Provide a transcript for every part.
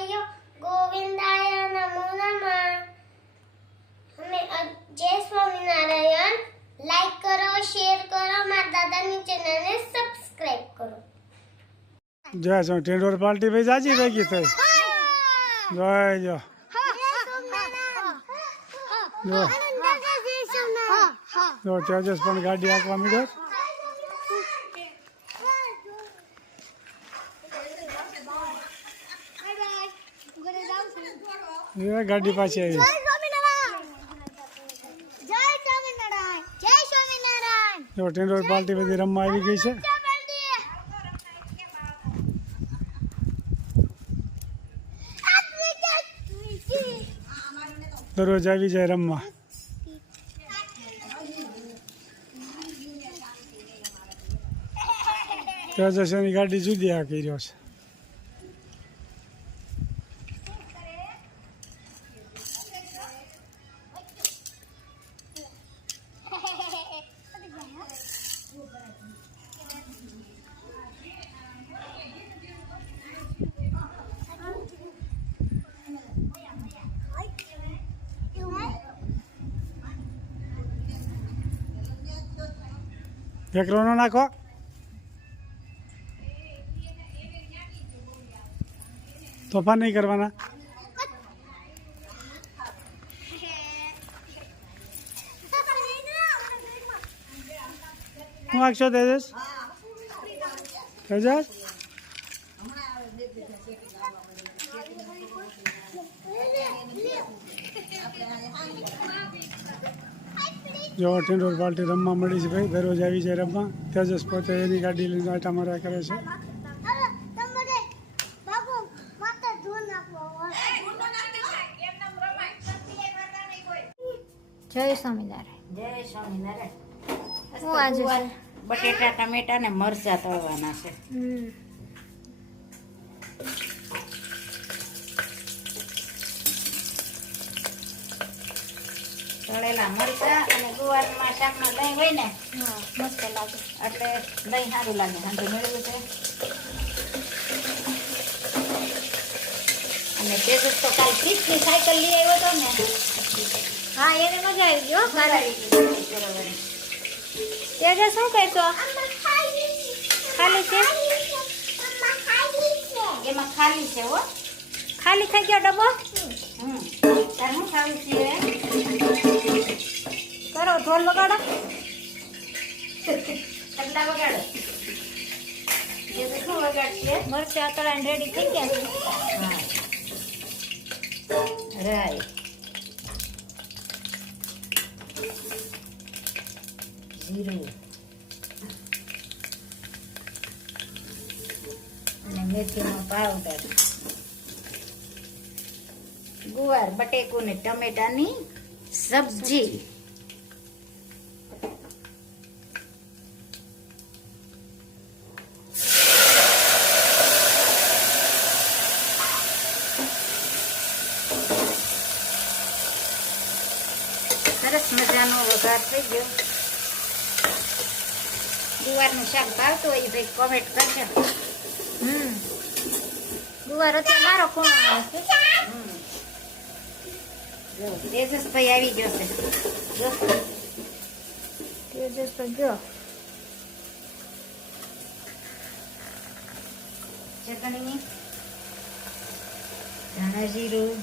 કૃષ્ણયો ગોવિંદાય નમો નમઃ. અમે જય સ્વામિનારાયણ. લાઈક કરો શેર કરો મારા દાદાની ચેનલને સબસ્ક્રાઇબ કરો. જો છો ટેન્ડોર પાર્ટી ભાઈ જાજી ભેગી થઈ જય જો. જો. જો તેજસ પણ ગાડી આપવા મીડ્યો એ ગાડી પાછી આવી. જો ટેન્ડોર પાર્ટી બધી રમવા આવી ગઈ છે. દરરોજ આવી જાય રમવા. તેજસ ગાડી જુદી આ કર્યો છે. એકલો નો નાખો. તોફાન નહીં કરવાના. હું વાગશો તેજસ? તેજસ? જો ટેન્ડોર પાર્ટી રમવા મળી છે ભાઈ દરરોજ આવી જાય રમવા. તેજસ પોતે એની ગાડી લઈને આટા મારા કરે છે. જય સ્વામિનારાયણ. જય સ્વામિનારાયણ. હું આજે બટેટા ટમેટા ને મરચા તળવાના છે. તળેલા મરચા અને ગુવારમાં શાકમાં દહીં હોય ને મસ્ત લાગે. એટલે દહીં સારું લાગે. સાંજે મેળવ્યું છે. અને તેજસ તો કાલ ત્રીસની સાયકલ લઈ આવ્યો હતો ને. હા એને મજા આવી ગયો બરાબર. તેજસ શું કહેશો? ખાલી છે? એમાં ખાલી છે હો. ખાલી થઈ ગયો ડબ્બો હમ તાર શું ખાવું છે કરો ઢોલ વગાડો. કેટલા વગાડો? એ તો શું વગાડશે? મરચા તળાને રેડી થઈ ગયા છે. જીરું. અને મેથીનો પાવડર. ગુવાર બટેકું ને ટમેટાની સબ્જી સરસ મજાનો થઈ ગયો. ગુવારનું શાક ભાવતું હોય ભાઈ કોમેન્ટ કરજો. હમ. ગુવાર અત્યારે મારો ખૂણો આવે છે. તેજસભાઈ આવી ગયો છે. જો. તેજસ તો ગયો ચટણી ધાણા જીરું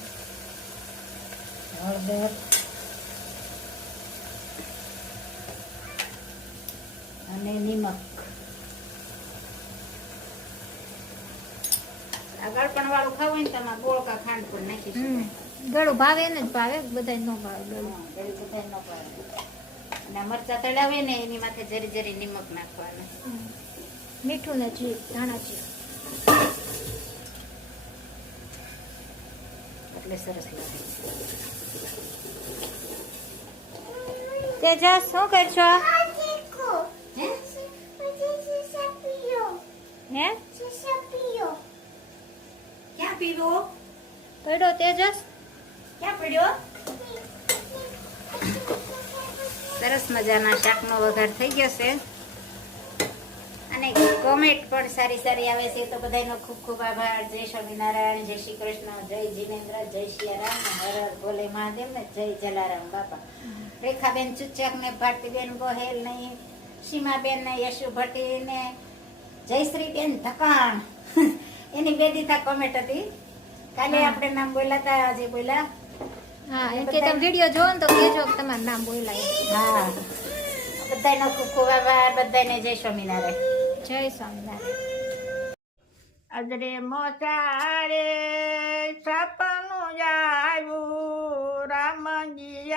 હળદર અને નિમક. ગળપણ વાળું ખાવું ને ગોળ ખાંડ પણ નાખી શકાય. ગળું ભાવે એને જ ભાવે બધા નો ભાવે ગળું. તો થાય ભાવે. અને મરચા તળાવે ને એની માથે જરી જરી નિમક નાખવાનું. મીઠું ને જીર ધાણા જીર. એટલે સરસ લાગે. તેજસ શું કરશો? હે? ક્યાં પીવો પડ્યો તેજસ? ક્યાં પડ્યો? સરસ મજાના શાકનો વઘાર થઈ ગયો છે. અને કોમેન્ટ પણ સારી સારી આવે છે. તો બધાનો ખૂબ ખૂબ આભાર. જય સ્વામિનારાયણ જય શ્રી કૃષ્ણ જય જીનેન્દ્ર જય સિયારામ હર હર ભોલે મહાદેવ ને જય જલારામ બાપા. રેખાબેન ચુચક ને ભારતીબેન ગોહેલ ને સીમાબેન ને યશુ ભટ્ટી ને જયશ્રીબેન ધકાણ. એની બે દીધા કોમેન્ટ હતી. કાલે આપણે નામ બોલ્યા હતા આજે બોલ્યા. હા એમ કે તમે વીડિયો જોવો ને તો કહેજો કે તમારું નામ બોલાય. હા. બધાનો ખૂબ ખૂબ આભાર બધાને જય સ્વામિનારાયણ. જય સ્વામિનારાયણ. અદરે મોસારે સપનું આવ્યું રામજી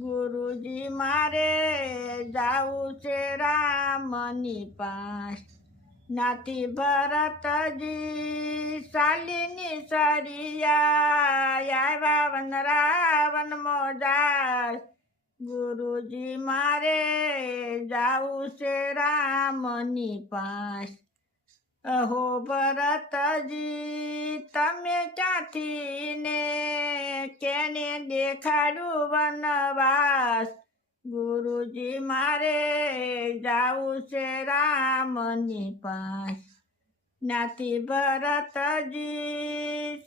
ગુરુજી મારે જાવું છે રામની પાસ. નાથી ભરતજી શાલિની સરિયા આવ્યા વન રાવણ મોજાસ. ગુરુજી મારે જાવું છે રામની પાસ. અહો ભરતજી, તમે ક્યાંથી ને કેને દેખાડું વનવાસ? ગુરુજી, મારે જાવું છે રામની પાસ. નાથી ભરતજી,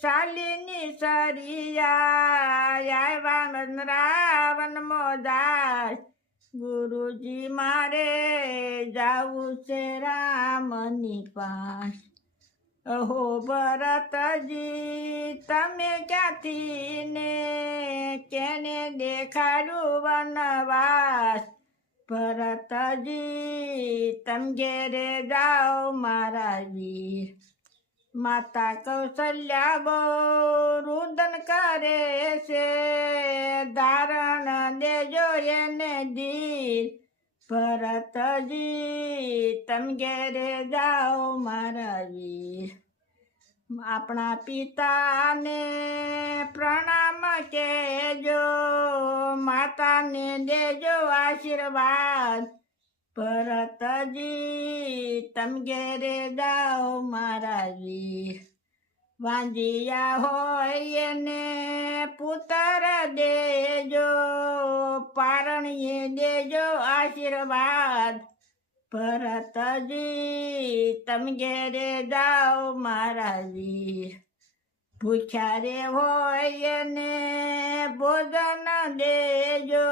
શાલિની સરિયા આવ્યા રાવણ મોદાસ. ગુરુજી, મારે જાવું છે રામની પાસ. અહો ભરતજી, તમે ક્યાંથી ને કેને દેખાડું વનવાસ? ભરતજી, તમ ઘેરે જાઓ મારા વીર. માતા કૌશલ્યા બહુ રુદન કરે છે. ધારણ દેજો એને દીર. ભરતજી, તમ ઘેરે જાઓ મારા વીર. આપણા પિતાને પ્રણામ કેજો, માતાને દેજો આશીર્વાદ. ભરતજી તમ ઘેરે જાઓ વીર વાંજિયા હોય એને પુત્ર દેજો, પારણીએ દેજો આશીર્વાદ. ભરતજી તમે ઘેરે જાઓ વીર ભૂખ્યા રે હોય ને ભોજન દેજો,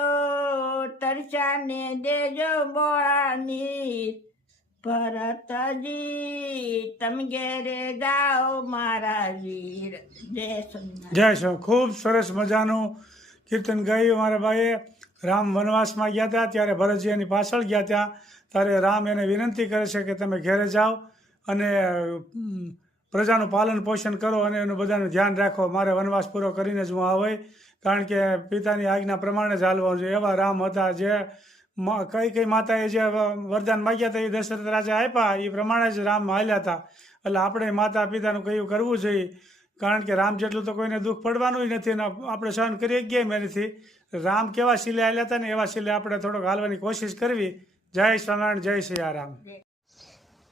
તરસાને દેજો બોળાની. ભરતજી તમે ઘેરે જાઓ વીર જય જય સો. ખૂબ સરસ મજાનું કીર્તન ગાયું મારા ભાઈએ. રામ વનવાસમાં ગયા હતા, ત્યારે ભરતજી એની પાછળ ગયા ત્યાં ત્યારે રામ એને વિનંતી કરે છે કે તમે ઘેરે જાઓ અને પ્રજાનું પાલન પોષણ કરો અને એનું બધાનું ધ્યાન રાખો. મારે વનવાસ પૂરો કરીને જ હું આવે કારણ કે પિતાની આજ્ઞા પ્રમાણે જ હાલવાનું છે એવા રામ હતા જે કઈ કઈ માતાએ જે વરદાન માગ્યા હતા એ દશરથ રાજા આપ્યા, એ પ્રમાણે જ રામ હાલ્યા હતા. એટલે આપણે માતા પિતાનું કયું કરવું જોઈએ, કારણ કે રામ જેટલું તો કોઈને દુઃખ પડવાનું નથી અને આપણે સહન કરીએ ગયા એમ નથી રામ કેવા શિલે હાલ્યા હતા ને એવા શિલે આપણે થોડોક હાલવાની કોશિશ કરવી. જય સ્વામિનારાયણ જય સિયારામ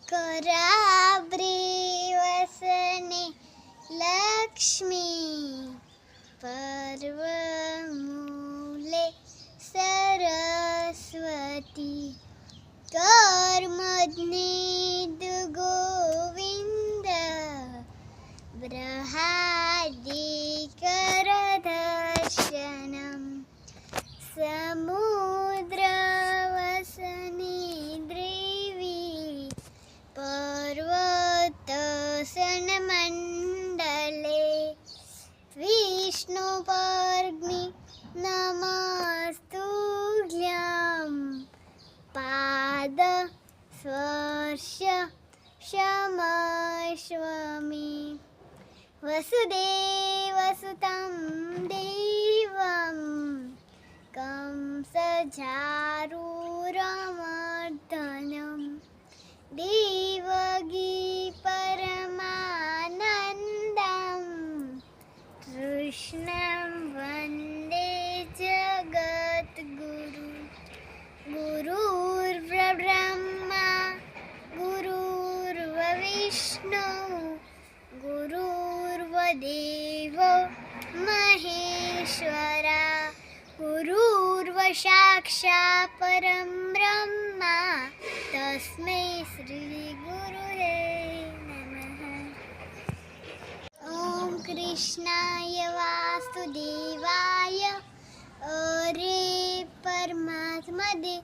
કરાબ્રી વસને લક્ષ્મી પર્વ મૂલે સરસ્વતી કર્મજ્ઞેદ ગોવિંદ બ્રહ્મા સ્વર્ષ શમશ્વમી વસુદેવ સુતમ દેવો મહેશ્વરા ગુરુર્વ સાક્ષા પરમ બ્રહ્મા તસ્મે શ્રી ગુરુરે નમઃ ઓમ કૃષ્ણાય વાસુદેવાય અરે પરમાત્મા દે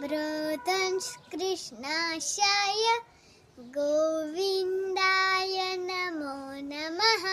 વ્રતંશ કૃષ્ણાશાય गोविन्दाय नमो नमः